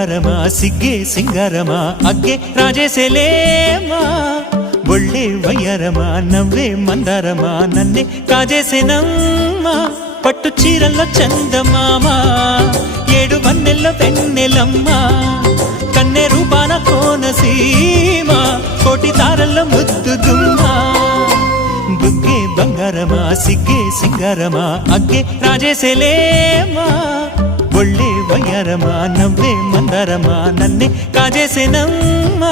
బంగారమా సిగ్గే సింగారమా అగ్గే రాజేసేలేమా ఒళ్ళే వయ్యారమా నవ్వే మందారమా నన్నే కాజేసేనమ్మా పట్టు చీరల్లో చందమామా ఏడు వన్నెల్లో వెన్నెలమ్మా కన్నె రూపాన కోనసీమ కోటి తారల్లో ముద్దుదుమ్మా బుగ్గే బంగారమా సిగ్గే సింగారమా అగ్గే రాజేసేలేమా ఒళ్ళే వయ్యారమా నవ్వే మందారమా నన్నే కాజేసేనమ్మా